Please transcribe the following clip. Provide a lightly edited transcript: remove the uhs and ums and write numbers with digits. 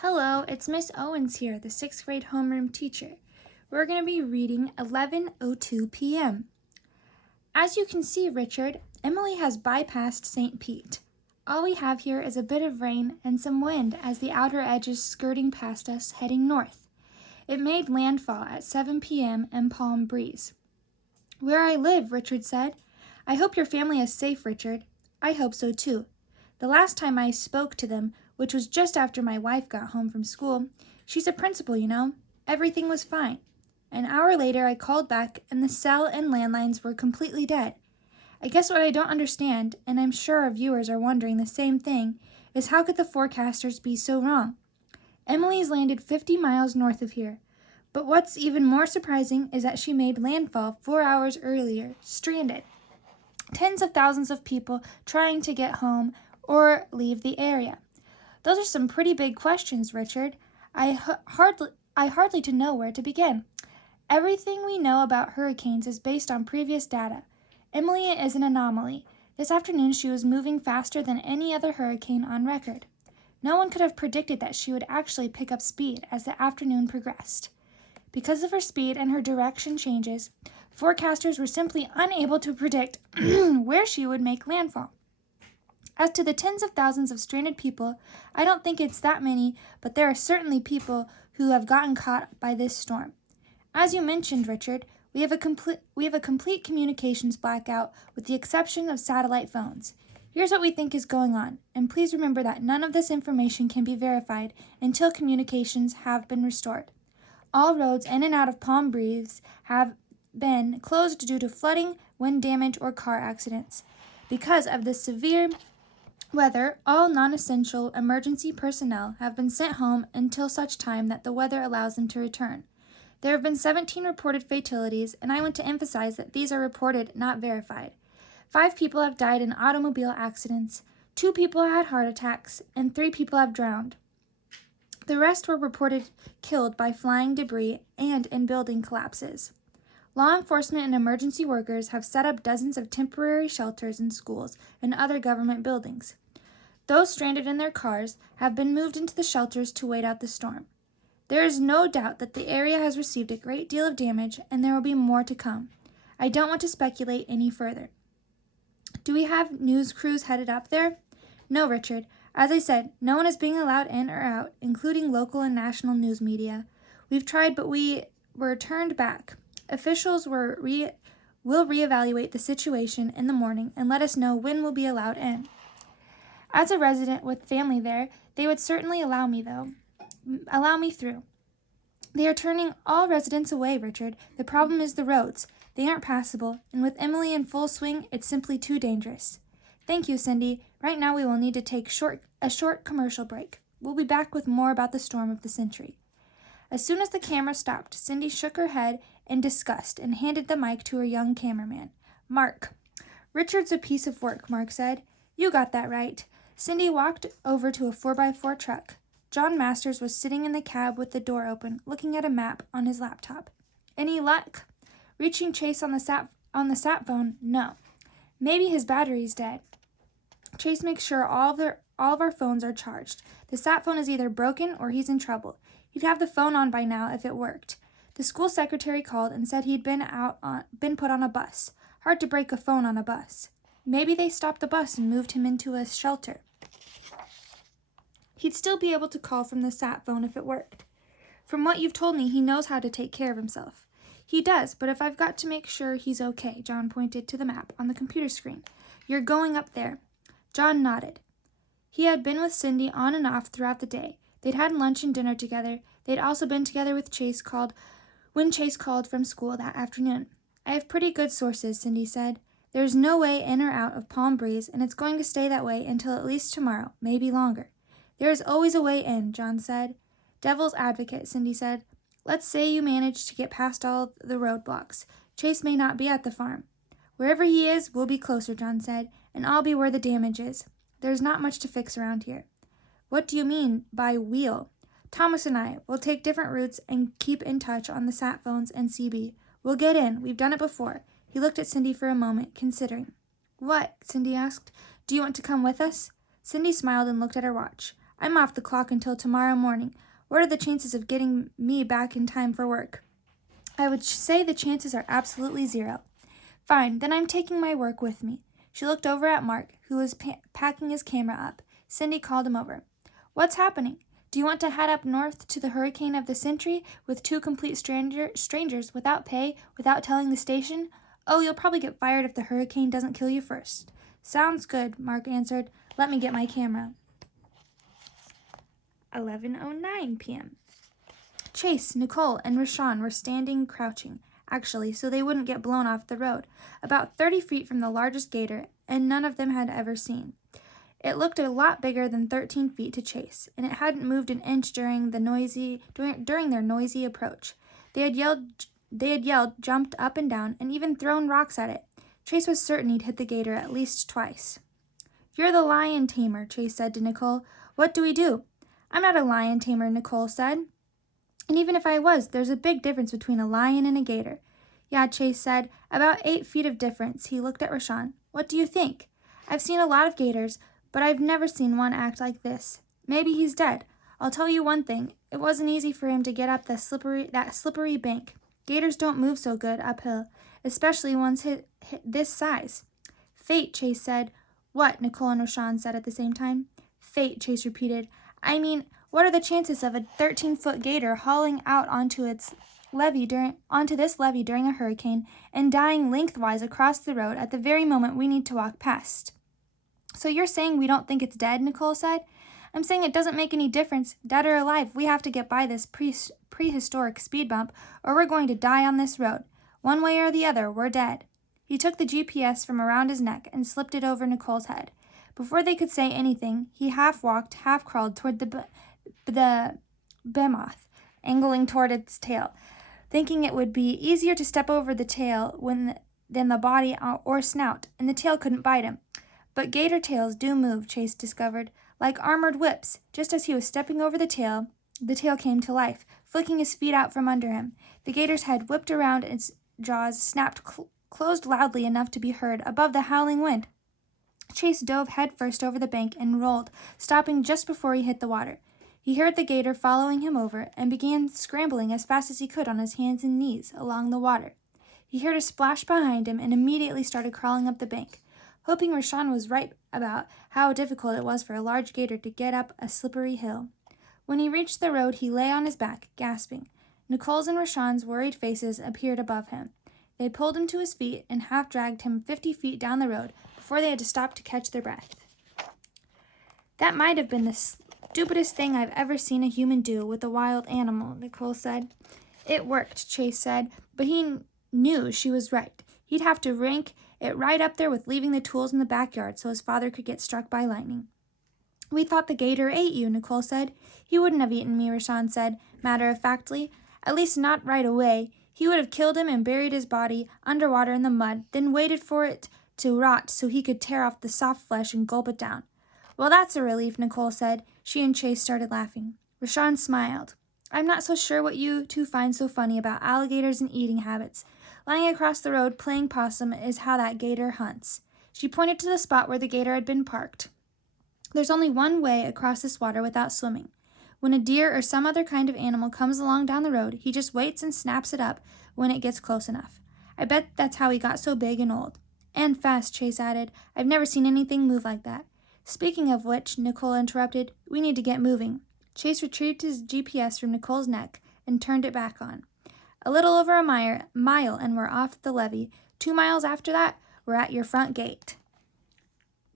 Hello, it's Miss Owens here, the 6th grade homeroom teacher. We're going to be reading 11:02 p.m. As you can see, Richard, Emily has bypassed St. Pete. All we have here is a bit of rain and some wind as the outer edge is skirting past us, heading north. It made landfall at 7 p.m. in Palm Breeze. Where I live, Richard said. I hope your family is safe, Richard. I hope so too. The last time I spoke to them, which was just after my wife got home from school, she's a principal, you know. Everything was fine. An hour later, I called back, and the cell and landlines were completely dead. I guess what I don't understand, and I'm sure our viewers are wondering the same thing, is how could the forecasters be so wrong? Emily's landed 50 miles north of here. But what's even more surprising is that she made landfall 4 hours earlier, stranded. Tens of thousands of people trying to get home or leave the area. Those are some pretty big questions, Richard. I hardly to know where to begin. Everything we know about hurricanes is based on previous data. Emily is an anomaly. This afternoon she was moving faster than any other hurricane on record. No one could have predicted that she would actually pick up speed as the afternoon progressed. Because of her speed and her direction changes, forecasters were simply unable to predict where she would make landfall. As to the tens of thousands of stranded people, I don't think it's that many, but there are certainly people who have gotten caught by this storm. As you mentioned, Richard, we have a complete communications blackout with the exception of satellite phones. Here's what we think is going on, and please remember that none of this information can be verified until communications have been restored. All roads in and out of Palm Breeze have been closed due to flooding, wind damage, or car accidents. Because of the severe weather, all non-essential emergency personnel have been sent home until such time that the weather allows them to return. There have been 17 reported fatalities, and I want to emphasize that these are reported, not verified. 5 people have died in automobile accidents, 2 people had heart attacks, and 3 people have drowned. The rest were reported killed by flying debris and in building collapses. Law enforcement and emergency workers have set up dozens of temporary shelters in schools and other government buildings. Those stranded in their cars have been moved into the shelters to wait out the storm. There is no doubt that the area has received a great deal of damage, and there will be more to come. I don't want to speculate any further. Do we have news crews headed up there? No, Richard. As I said, no one is being allowed in or out, including local and national news media. We've tried, but we were turned back. Officials will reevaluate the situation in the morning and let us know when we'll be allowed in. As a resident with family there, they would certainly allow me through. They are turning all residents away, Richard. The problem is the roads. They aren't passable, and with Emily in full swing, it's simply too dangerous. Thank you, Cindy. Right now we will need to take a short commercial break. We'll be back with more about the storm of the century. As soon as the camera stopped, Cindy shook her head in disgust and handed the mic to her young cameraman. Mark. Richard's a piece of work, Mark said. You got that right. Cindy walked over to a 4x4 truck. John Masters was sitting in the cab with the door open, looking at a map on his laptop. Any luck? Reaching Chase on the sat phone, no. Maybe his battery's dead. Chase makes sure all of our phones are charged. The sat phone is either broken or he's in trouble. He'd have the phone on by now if it worked. The school secretary called and said he'd been put on a bus. Hard to break a phone on a bus. Maybe they stopped the bus and moved him into a shelter. He'd still be able to call from the sat phone if it worked. From what you've told me, he knows how to take care of himself. He does, but if I've got to make sure he's okay, John pointed to the map on the computer screen. You're going up there. John nodded. He had been with Cindy on and off throughout the day. They'd had lunch and dinner together. They'd also been together with when Chase called from school that afternoon. I have pretty good sources, Cindy said. There's no way in or out of Palm Breeze, and it's going to stay that way until at least tomorrow, maybe longer. There is always a way in, John said. Devil's advocate, Cindy said. Let's say you manage to get past all the roadblocks. Chase may not be at the farm. Wherever he is, we'll be closer, John said, and I'll be where the damage is. There's not much to fix around here. What do you mean by we'll? Thomas and I will take different routes and keep in touch on the sat phones and CB. We'll get in. We've done it before. He looked at Cindy for a moment, considering. What? Cindy asked. Do you want to come with us? Cindy smiled and looked at her watch. I'm off the clock until tomorrow morning. What are the chances of getting me back in time for work? I would say the chances are absolutely zero. Fine, then I'm taking my work with me. She looked over at Mark, who was packing his camera up. Cindy called him over. What's happening? Do you want to head up north to the hurricane of the century with two complete strangers without pay, without telling the station? Oh, you'll probably get fired if the hurricane doesn't kill you first. Sounds good, Mark answered. Let me get my camera. 11:09 p.m. Chase, Nicole, and Rashawn were standing crouching, actually, so they wouldn't get blown off the road, about 30 feet from the largest gator, and none of them had ever seen. It looked a lot bigger than 13 feet to Chase, and it hadn't moved an inch during their noisy approach. They had yelled, jumped up and down, and even thrown rocks at it. Chase was certain he'd hit the gator at least twice. You're the lion tamer, Chase said to Nicole. What do we do? I'm not a lion tamer, Nicole said. And even if I was, there's a big difference between a lion and a gator. Yeah, Chase said. About 8 feet of difference. He looked at Rashawn. What do you think? I've seen a lot of gators, but I've never seen one act like this. Maybe he's dead. I'll tell you one thing. It wasn't easy for him to get up that slippery bank. Gators don't move so good uphill, especially ones hit this size. Fate, Chase said. What? Nicole and Rashawn said at the same time. Fate, Chase repeated. I mean, what are the chances of a 13-foot gator hauling out onto this levee during a hurricane and dying lengthwise across the road at the very moment we need to walk past? So you're saying we don't think it's dead, Nicole said. I'm saying it doesn't make any difference, dead or alive. We have to get by this prehistoric speed bump, or we're going to die on this road. One way or the other, we're dead. He took the GPS from around his neck and slipped it over Nicole's head. Before they could say anything, he half walked, half crawled toward the behemoth, angling toward its tail, thinking it would be easier to step over the tail than the body or snout, and the tail couldn't bite him. But gator tails do move, Chase discovered, like armored whips. Just as he was stepping over the tail came to life, flicking his feet out from under him. The gator's head whipped around, its jaws snapped closed loudly enough to be heard above the howling wind. Chase dove headfirst over the bank and rolled, stopping just before he hit the water. He heard the gator following him over and began scrambling as fast as he could on his hands and knees along the water. He heard a splash behind him and immediately started crawling up the bank, hoping Rashawn was right about how difficult it was for a large gator to get up a slippery hill. When he reached the road, he lay on his back, gasping. Nicole's and Rashawn's worried faces appeared above him. They pulled him to his feet and half-dragged him 50 feet down the road before they had to stop to catch their breath. That might have been the stupidest thing I've ever seen a human do with a wild animal, Nicole said. It worked, Chase said, but he knew she was right. He'd have to rank it right up there with leaving the tools in the backyard so his father could get struck by lightning. We thought the gator ate you, Nicole said. He wouldn't have eaten me, Rashawn said, matter-of-factly. At least not right away. He would have killed him and buried his body underwater in the mud, then waited for it to rot so he could tear off the soft flesh and gulp it down. Well, that's a relief, Nicole said. She and Chase started laughing. Rashawn smiled. I'm not so sure what you two find so funny about alligators and eating habits. Lying across the road playing possum is how that gator hunts. She pointed to the spot where the gator had been parked. There's only one way across this water without swimming. When a deer or some other kind of animal comes along down the road, he just waits and snaps it up when it gets close enough. I bet that's how he got so big and old. And fast, Chase added. I've never seen anything move like that. Speaking of which, Nicole interrupted, we need to get moving. Chase retrieved his GPS from Nicole's neck and turned it back on. A little over a mile and we're off the levee. 2 miles after that, we're at your front gate.